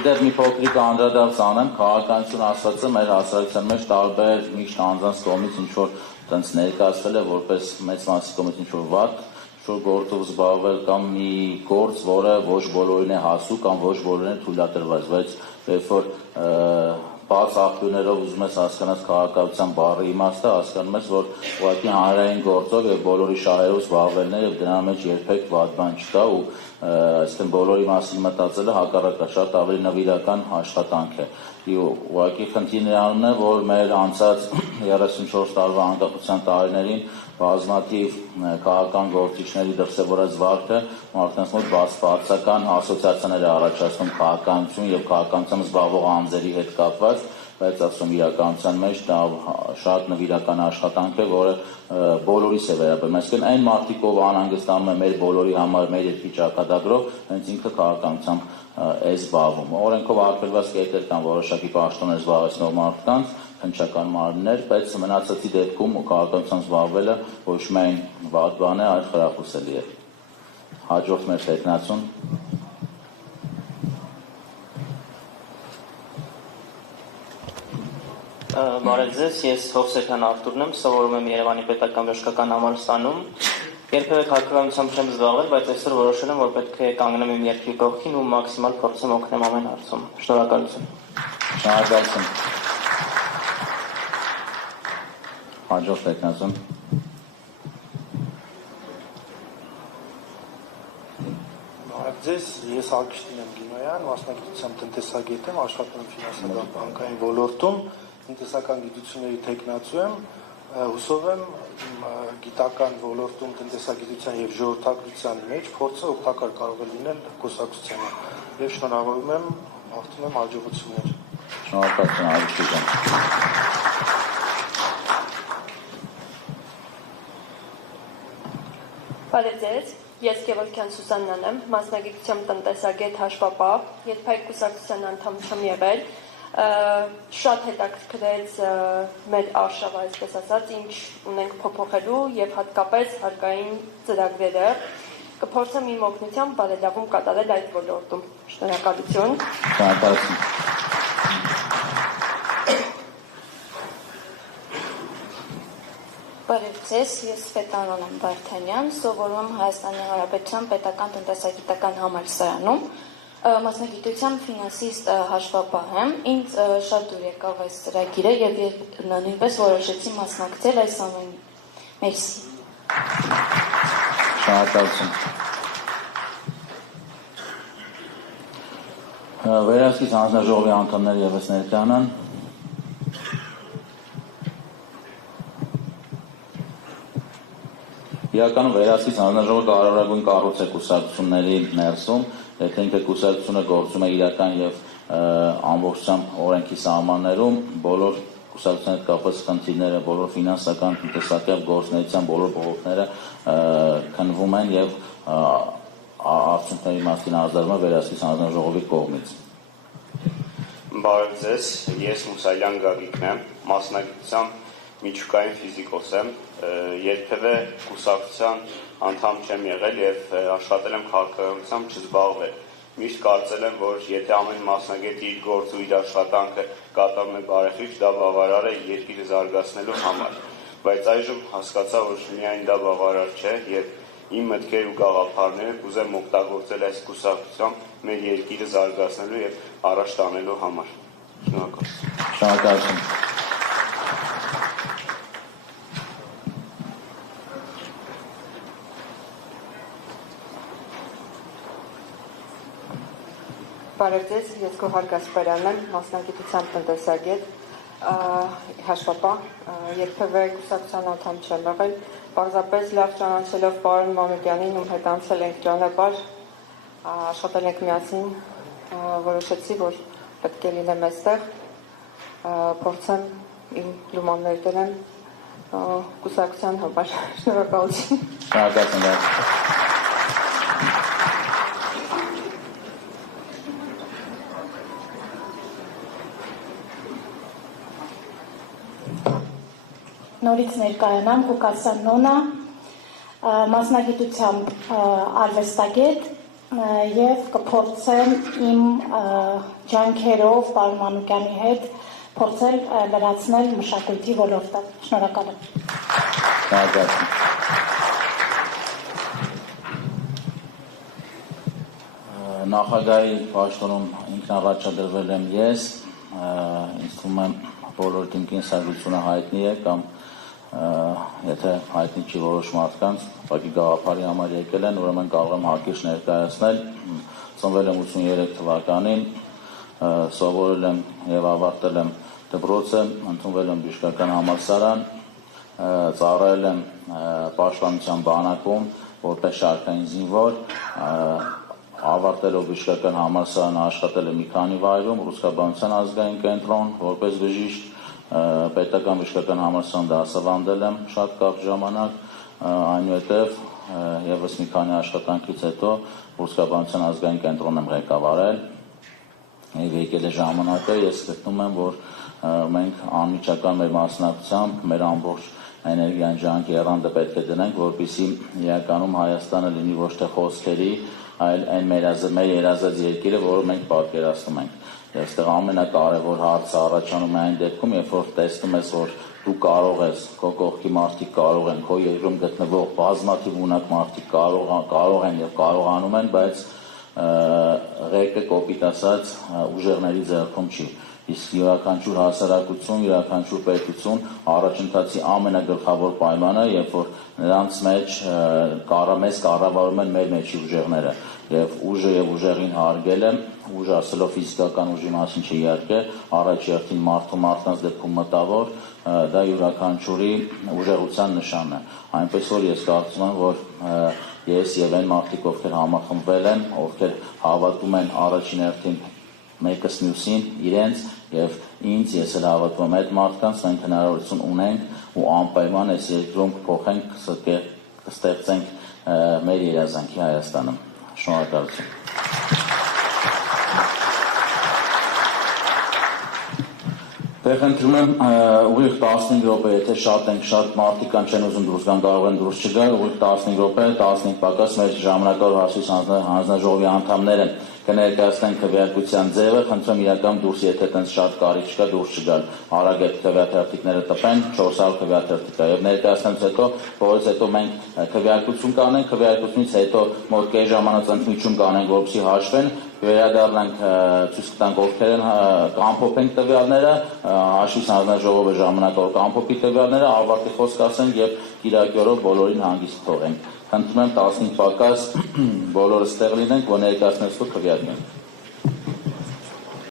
Իդեպ մի փոքրիկ անդրադարձ անեմ, քաղաքականություն ասածը մեր հասարակության մեջ տարբեր միշտ անձանց կողմից ինչ-որ տենց ներկայացվել է որպես մեծ մասի կողմից ինչ-որ վատ, ինչ-որ գործով զբաղվել կամ մի գործ, որը ոչ բոլորին է հասու կամ ոչ բոլորին է թույլատրված, բայց երբ որ բաց աղբյուրներով ուզում ես հասկանալ քաղաքականության բառի իմաստը, հասկանում ես, որ ուղղակի հանրային գործով եւ բոլորի շահերով զբաղվելն է եւ դրա մեջ երբեք վատ բան չկա ու այսինքն բոլորի մասին մտածելը հակառակը շատ ավելի նվիրական աշխատանք է։ Ուղղակի խնդիրն նրանում է, որ մեր անցած 34 տարվա անկախության տարիներին բազմաթիվ քաղաքական գործիչների դրսևորած վարքը մարդկանց մոտ բացական ասոցիացիաներ է առաջացնում քաղաքականություն եւ քաղաքականությամբ զբաղվող անձերի հետ կապված, բայց ասում իրականության մեջ դա շատ նվիրական աշխատանք է, որը բոլորիս է վերաբերում։ Այսինքն այն մարդիկ, ով անհանգստանում է մեր բոլորի համար, մեր երկրի ճակատագրով, հենց ինքը քաղաքականությամբ է զբաղվում։ Օրենքով արգելված կետեր կան որոշակի պաշտոններ զբաղեցնող մարդկանց, հնչական մարմիններ, բայց մնացածի դեպքում քաղաքականությամբ զբաղվելը ոչ միայն վատ բան է, այլ խրախուսելի է։ Հաջորդ մեր տեխնացուն։ Բարև ձեզ, ես Հովսեփյան Արտուրն եմ, սովորում եմ Երևանի պետական բժշկական համալսարանում։ Երբևէ քաղաքականությամբ չեմ զբաղվել, բայց այսօր որոշել եմ, որ պետք է կանգնեմ իմ երկրի կողքին ու մաքսիմալ փորձեմ օգնեմ ամեն հարցում։ Շնորհակալություն։ Շնորհակալություն։ Հաջորդ տեխնացուն։ Բարև ձեզ, ես Ակիշտին եմ Գինոյան, մասնագիտությամբ տնտեսագետ եմ, աշխատում եմ ֆինանսական բանկային ոլորտում, տնտեսական գիտությունների թեկնածու եմ, հուսով եմ գիտական ոլորտում տնտեսագիտության եւ ժողովրդագրության մեջ փորձը օգտակար կարող է լինել կուսակցությանը եւ շնորհավորում եմ, աղթում եմ հաջողություններ։ Շնորհակալություն, Ալիքյան։ Բարև ձեզ, ես Գևորգյան Սուսաննան եմ, մասնագիտությամբ տնտեսագետ հաշվապահ, երբեք կուսակցության անդամ չեմ եղել, շատ հետաքրքրեց մեր արշավը, այսպես ասած, ինչ ունենք փոփոխելու եւ հատկապես հարկային ծրագրերը, կփորձեմ իմ օգնությամբ բարելավում կատարել այդ ոլորտում։ Շնորհակալություն։ Շնորհակալություն։ Բարև ձեզ, ես Սվետլանա Վարդանյան, սովորում Հայաստանի Հանրապետության պետական տնտեսագիտական համալսարանում, մասնագիտությամբ ֆինանսիստ հաշվապահ եմ, ինձ շատ դուր եկավ այս ծրագիրը եւ նույնպես որոշեցի մասնակցել այս ամենին։ Մերսի։ Շնորհակալություն։ Վերահսկիչ հանձնաժողովի անդամները ևս ներկայանան։ Իրականում վերահսկիչ հանձնաժողովը կարևորագույն կառույց է կուսակցությունների ներսում, եթե ինքը կուսակցությունը գործում է իրական եւ ամբողջությամբ օրենքի սահմաններում, բոլոր կուսակցության հետ կապված խնդիրները, բոլոր ֆինանսական, տնտեսական գործունեության բոլոր բողոքները քննվում են եւ արդյունքների մասին արձանագրվում է վերահսկիչ հանձնաժողովի կողմից։ Բարև ձեզ, ես Մուսալյան Գագիկն եմ, մասնագիտությամբ միջուկային ֆիզիկոս եմ, երբևէ կուսակցության անդամ չեմ եղել եւ աշխատել եմ քաղաքականությամբ չզբաղվել։ Միշտ կարծել եմ, որ եթե ամեն մասնագետ իր գործը ու իր աշխատանքը կատարում է բարեխիղճ, դա բավարար է երկիրը զարգացնելու համար։ Բայց այժմ հասկացա, որ միայն դա բավարար չէ եւ իմ մտքեր ու գաղափարները կուզեմ օգտագործել այս կուսակցությամբ մեր երկիրը զարգացնելու եւ առաջ տանելու համար։ Շնորհակալություն։ Շնորհակալություն։ Բարև ձեզ, ես Գոհար Գասպարյանն եմ, մասնագիտությամբ տնտեսագետ, հաշվապահ, երբևէ կուսակցության անդամ չեմ եղել, պարզապես լավ ճանաչելով պարոն Մամեդյանին, ում հետ անցել ենք ճանապարհ, աշխատել ենք միասին, որոշեցի, որ պետք է լինեմ այստեղ, փորձեմ իմ լուման ներդրեմ կուսակցության համար։ Շնորհակալություն։ Շնորհակալություն։ Նորից ներկայանամ Կուկասյան Նոնա, մասնագիտությամբ արվեստագետ, եւ կփորձեմ իմ ջանքերով պարոն Մանուկյանի հետ փորձել լրացնել մշակույթի ոլորտը։ Շնորհակալ եմ։ Նախագահի պաշտոնում ինքնառաջադրվել եմ ես, ինձ թվում է բոլոր ինքնիսագությունը հայտնի է կամ եթե հայտնի չի որոշ մարդկանց, ուղղակի գաղափարի համար եկել են, ուրեմն կարող եմ հակիրճ ներկայացնել, ծնվել եմ 83 թվականին, սովորել եմ եւ ավարտել եմ դպրոցը, ընդունվել եմ բժշկական համալսարան, ծառայել եմ պաշտպանության բանակում որպես շարքային զինվոր, ավարտելով բժշկական համալսարանը աշխատել եմ մի քանի վայրում, Ռուսկաբանության ազգային կենտրոն, որպես բժիշկ, պետական բժշկական համալսարան դասավանդել եմ շատ կարճ ժամանակ, այնուհետև եւս մի քանի աշխատանքից հետո Ռուսկաբանության ազգային կենտրոն եմ ղեկավարել, եւ եկել է ժամանակը, ես գտնում եմ, որ մենք անմիջական մեր մասնակցությամբ, մեր ամբողջ էներգիան ջանքի եռանդը պետք է դնենք, որպեսզի իրականում Հայաստանը լինի ոչ թե խոսքերի, այլ այն մեր երազած երկիրը, որը մենք պատկերացնում ենք։ Այստեղ ամենակարևոր հարցը առաջանում է այն դեպքում, երբ որ տեսնում ես, որ դու կարող ես, քո կողքի մարդիկ կարող են, քո երկրում գտնվող բազմաթիվ ունակ մարդիկ կարող են եւ կարողանում են, բայց ղեկը կոպիտ ասած ուժեղների ձեռքում չի։ Իսկ յուրաքանչյուր հասարակություն, յուրաքանչյուր պետություն առաջընթացի ամենագլխավոր պայմանը, երբ որ նրանց մեջ մեզ կառավարում են մեր մեջի ուժեղները, եւ ուժը եւ ուժեղին հարգելը, ուժ ասելով ֆիզիկական ուժի մասին չի իհարկե, առաջ երթին մարդկանց դեպքում մտավոր, դա յուրաքանչյուրի ուժեղության նշանն է։ Այնպես որ ես կարծում եմ, որ ես եւ այն մարդիկ, ովքեր համախմբվել են, ովքեր հավատում են առաջին հերթին մեկս մյուսին, իրենց եւ ինձ, ես էլ հավատում եմ այդ մարդկանց, մենք հնարավորություն ունենք ու անպայման այս երկրում կփոխենք, կստեղծենք մեր երազանքի Հայաստանը։ Շնորհակալություն։ Խնդրում եմ ուղիղ 15 րոպե, եթե շատ ենք, շատ մարդիկ կան չեն ուզում դուրս գան, կարող են դուրս չգալ, ուղիղ 15 րոպե, 15 պակաս մեր ժամանակավոր հարցույց հանձնաժողովի անդամները կներկայացնեն քվեարկության ձևը, խնդրում իրական դուրս, եթե այդպես շատ կարիք չկա, դուրս չգալ, արագ այդ քվեաթերթիկները տպեն, 400 քվեաթերթիկ կա եւ ներկայացնելուց հետո, որից հետո մենք քվեարկություն կանենք, քվեարկությունից հետո մոտ կես ժամանակ ընդմիջում կանենք, որպեսզի հաշվեն, վերադառնանք ցույց տանք ովքեր են կամփոփենք տվյալները, հաշվի հանձնաժողովը ժամանակավոր կամփոփի տվյալները, ավարտի խոսք ասենք եւ կիրակի օրը բոլորին հանգիստ թողենք։ Խնդրում եմ 15 պակաս բոլորը ստեղ լինենք, որ ներկայացնելուց քվեարկենք։